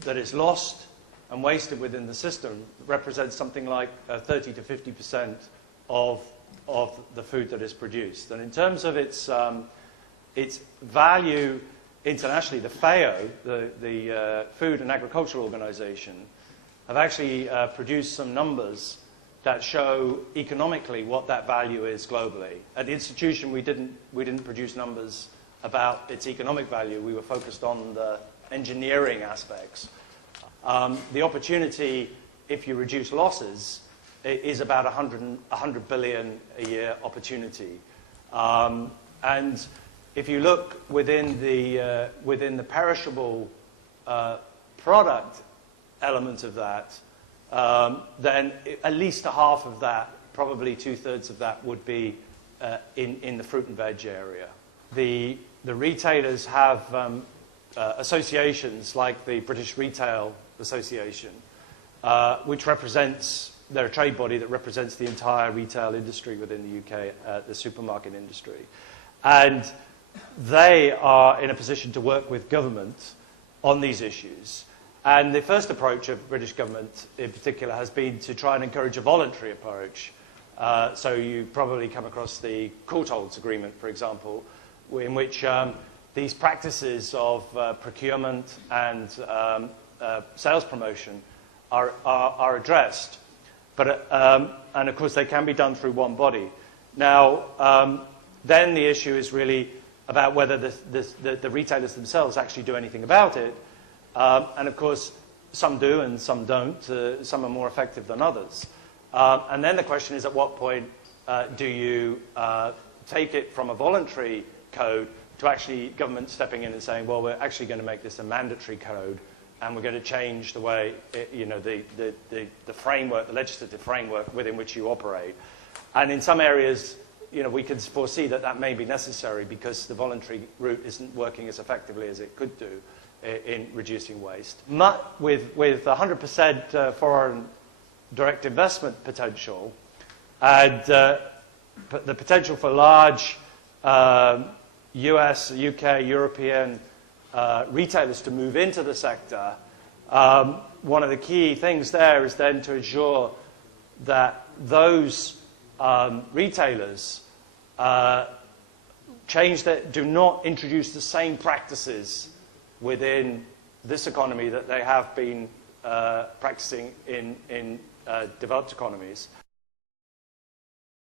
that is lost and wasted within the system represents something like 30 to 50% of the food that is produced. And in terms of its value internationally, the FAO, the Food and Agricultural Organization, have actually produced some numbers that show economically what that value is globally. At the institution, we didn't produce numbers about its economic value. We were focused on the engineering aspects. The opportunity, if you reduce losses, is about 100 billion a year opportunity. And if you look within the perishable product element of that, then at least a half of that, probably 2/3 of that, would be in the fruit and veg area. The retailers have associations like the British Retail Association, which represents, they're a trade body that represents the entire retail industry within the UK, the supermarket industry. And they are in a position to work with government on these issues. And the first approach of British government in particular has been to try and encourage a voluntary approach. So you probably come across the Courtaulds Agreement, for example, in which these practices of procurement and sales promotion are addressed. But, and of course, they can be done through one body. Now, then the issue is really about whether the retailers themselves actually do anything about it. And of course, some do and some don't. Some are more effective than others. And then the question is, at what point do you take it from a voluntary code to actually government stepping in and saying, well, we're actually going to make this a mandatory code, and we're going to change the way, the framework, the legislative framework within which you operate. And in some areas, we can foresee that that may be necessary because the voluntary route isn't working as effectively as it could do in reducing waste. With 100% foreign direct investment potential and the potential for large US, UK, European retailers to move into the sector, one of the key things there is then to ensure that those retailers do not introduce the same practices within this economy that they have been practicing in developed economies.